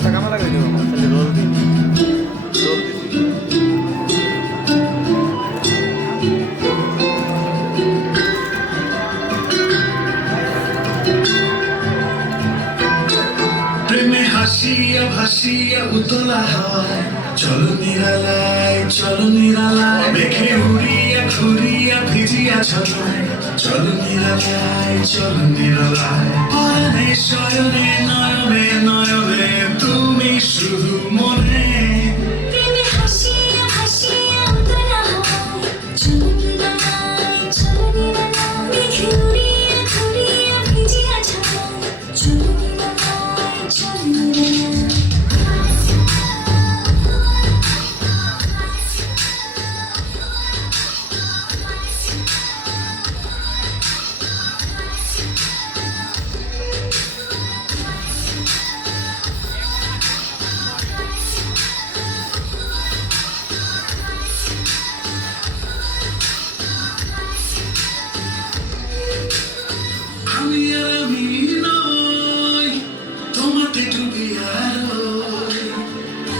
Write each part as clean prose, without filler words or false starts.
একটা কামে লাগাই দেবো তাহলে রোল দিই রোল দিছি প্রেমে হাসিয়া ভাসিয়া উতলা হয় চলো নিরালায় মেঘে উড়িয়া ঘুরিয়া ভিজিয়া ছটায় চলো নিরালায় পরাণে শয়নে নয়নে নয়নে তুমি শুধু মনে প্রেমে হাসিয়া ভাসিয়া উতলা হয় চলো নিরালায় মেঘে উড়িয়া ঘুরিয়া ভিজিয়া ছটায় চলো নিরালায় আমি নই তোমাতে ডুবিয়া রই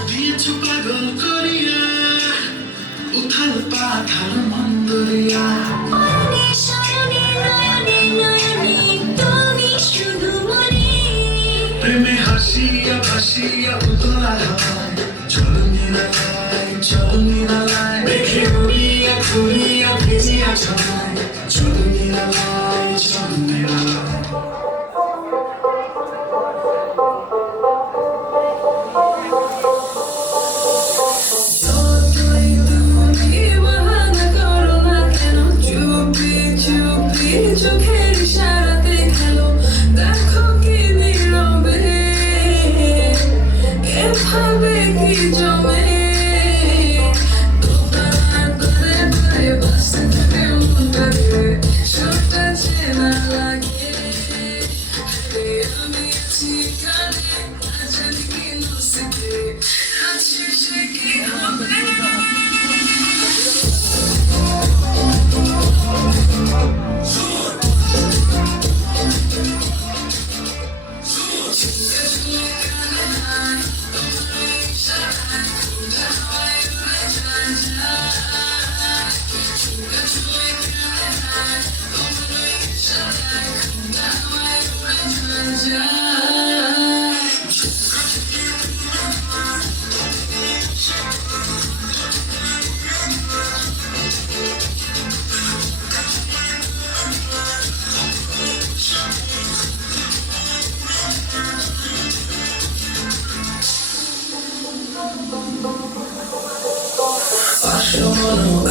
দিয়েছো পাগল করিয়া উথাল পাথাল মন্দরিয়া পরাণে শয়নে নয়নে নয়নে তুমি শুধু মনে প্রেমে হাসিয়া ভাসিয়া উতলা হয় চলো নিরালায় মেঘে উড়িয়া ঘুরিয়া ভিজিয়া ছড়ায় চলো নিরালায় চোখের ইশারাতে খেলো দেখো কি নীরবে এভাবে কি জমে তোমার দরে দরে বসে থাকে মনটাতে সবটা চেনা লাগে আমি আছি কানে না জানি কি নসিবে আছি সে কি হবে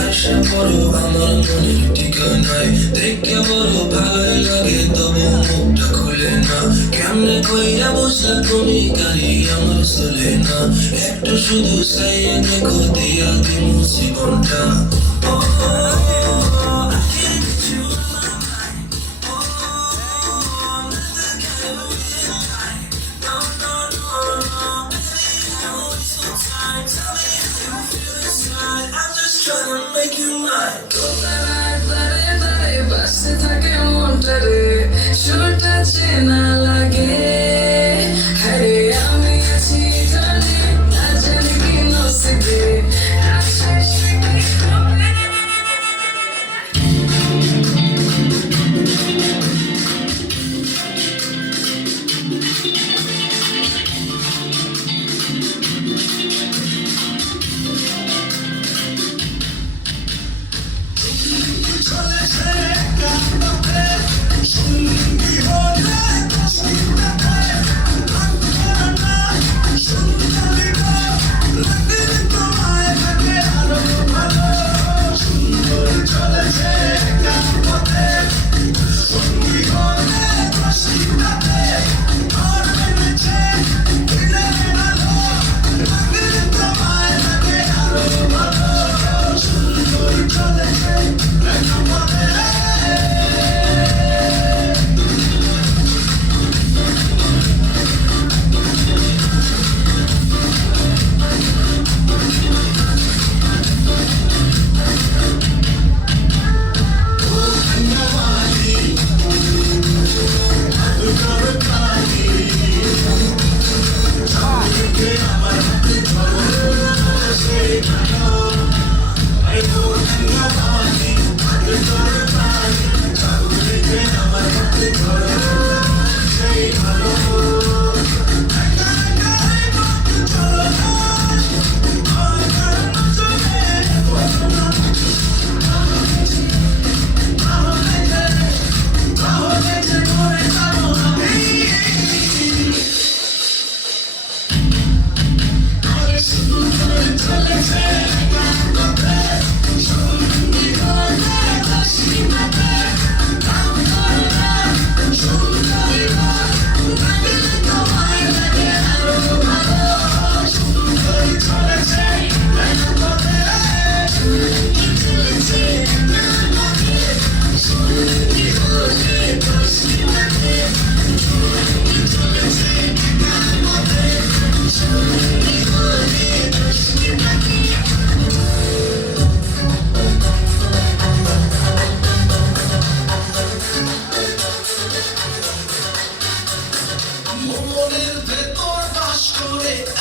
আশা করো আমার মনের ঠিকানায় দেখে বড় ভালোই লাগে তবু মুখটা খুলে না কেমনে কইরা বসলা তুমি গাড়ি আমার চলে না একটু শুধু চাইয়ে দেখো দিয়া দিমু জীবনটা Make you mine. দরে দরে বসে থাকে মনটারে সুরটা চেনা লাগে হরে আমি আছি জানি না জানি কি নসিবে আশা সে কি হবে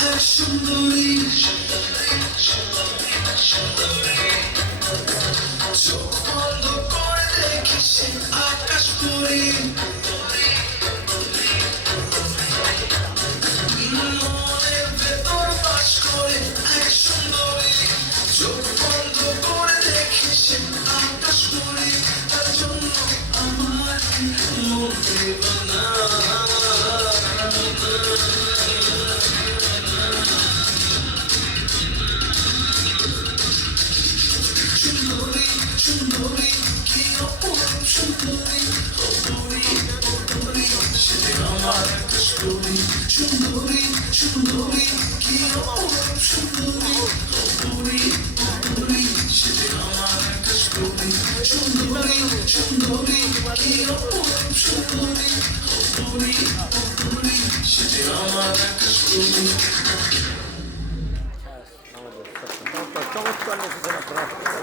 এক সুন্দরী চোখ বন্ধ করে দেখি সে আকাশ পরি মনের ভেতর বাস করে এক সুন্দরী চোখ বন্ধ করে দেখি সে আকাশ পরি তার জন্য আমার মন দিবানা সুন্দরী সুন্দরী কি অপরূপ সুন্দরী অপরী অপরী সে আমার আকাশ পরি সুন্দরী সুন্দরী কি অপরূপ সুন্দরী অপরী অপরী সে আমার আকাশ পরি সুন্দরী সুন্দরী কি অপরূপ সুন্দরী অপরী অপরী সে আমার আকাশ পরি চমৎকার লিখেছেন আপনারা।